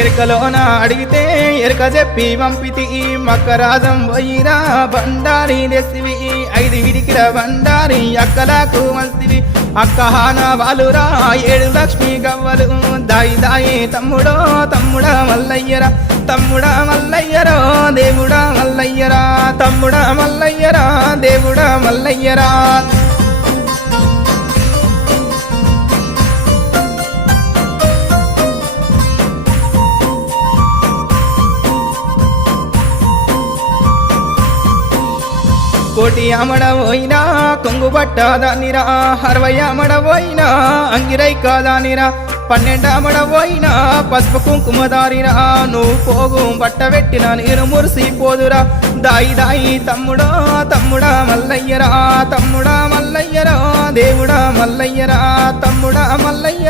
ఎరకలోన అడిగితే ఎరక చెప్పి పంపితి మక్కరాజం పోయిరా బండారి తెసివి 5 విడికిర బండారి అక్కలకు మస్తివి అక్కహాన వాలురా 7 లక్ష్మి గవ్వలు దాయి దాయి తమ్ముడో తమ్ముడా మల్లయ్యరా తమ్ముడా మల్లయ్యరా దేవుడా మల్లయ్యరా తమ్ముడా మల్లయ్యరా దేవుడా మల్లయ్యరా కోటి అమడబోయినా కొంగు పట్టదానిరా 60 అమడబోయినా అంగిరై కాదానిరా 12 అమడబోయినా పసుపు కుంకుమదారిరా నువ్వు పోగు బట్టబెట్టిన నేను మురిసిపోదురా దాయి దాయి తమ్ముడా తమ్ముడా మల్లయ్యరా తమ్ముడా మల్లయ్యరా దేవుడా మల్లయ్యరా తమ్ముడా మల్లయ్య